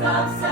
Stop.